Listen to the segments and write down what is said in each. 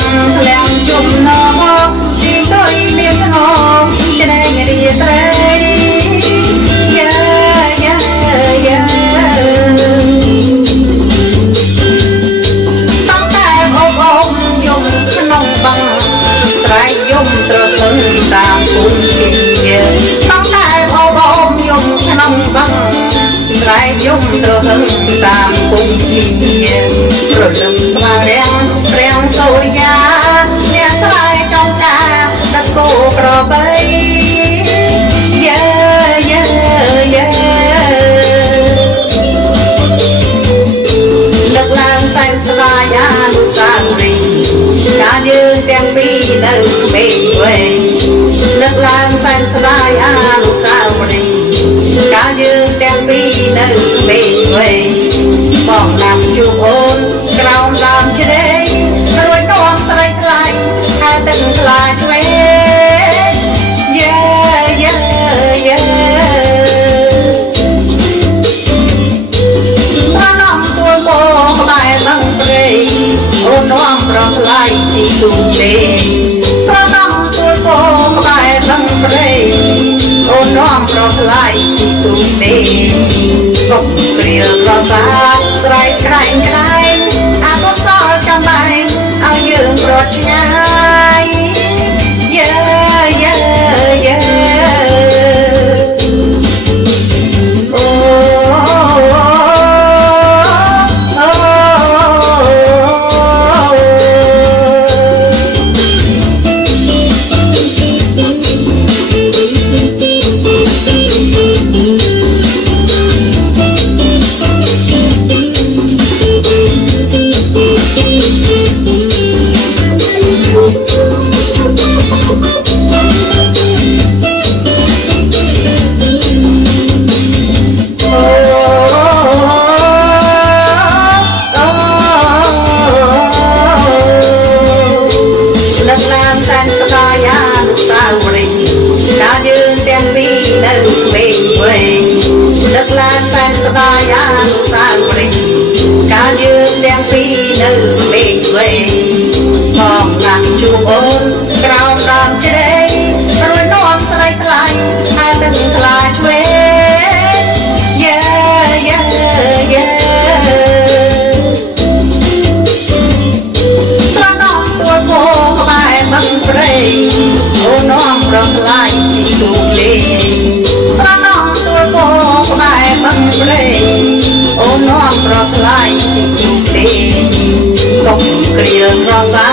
ងធ្លាំងជុំណមកទីទុយមានងងច្នៃរីត្រីយ៉ាយ៉ាយ៉ាต้องតែអបអមយំក្នុងបឹងស្រែកយំត្រទឹងតាមគុំជាต้องតែអបអមយំក្នុងបឹងស្រែកយំត្រទឹងតាមគុំជារលឹមស្វារាំងព្រះសូរិយាអ្នកស្រែកចង់ការដឹកគោក្របីយ៉ាយ៉ាយ៉ាលើកឡើងសែនស្ដាយអនុស្សាវរីយ៍ការយើងទាំងពីរនៅមេវ័យលើកឡើងសែនស្ដាយអនុស្សាវរីយ៍ការយើងទាំងពីរនៅមេវ័យបងណាំជួបអូនក្រោមដើមជ្រៃរួយនាំស្រីថ្លៃហើយទឹកថ្លាឆ្វេងយ៉ាយ៉ាយ៉ាស្រណំទួលបងក្បែរបឹងព្រៃអូននាំប្រថ្លៃជីទូទេស្រណំទួលបងក្បែរបឹងព្រៃអូននាំប្រថ្លៃជីទូទេកុំគ្រាលប្រសាស្រែកក្រែងក្រែងអកុសលចំបែងឲ្យយើងរត់ឆ្ងាយយ៉ាយ៉ាយ៉ាអូលើកឡើងសែនស្ដាយអនុស្សាវរីយ៍ការយើងទាំងពីរនៅមេវ័យបងណាស់ជួបអូនក្រោមដើមជ្រៃរួយនាំស្រីថ្លៃហើយទឹកថ្លាឆ្វេងយ៉ាយ៉ាយ៉ាស្រណំទួលបងក្បែរបឹងព្រៃអូននាំប្រថ្លៃជីទូលេស្រណំទួលបងក្បែរបឹងព្រៃអូននាំប្រថ្លៃជីទូទេកុំគ្រាលរសា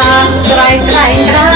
ស្រែកក្រែងក្រែ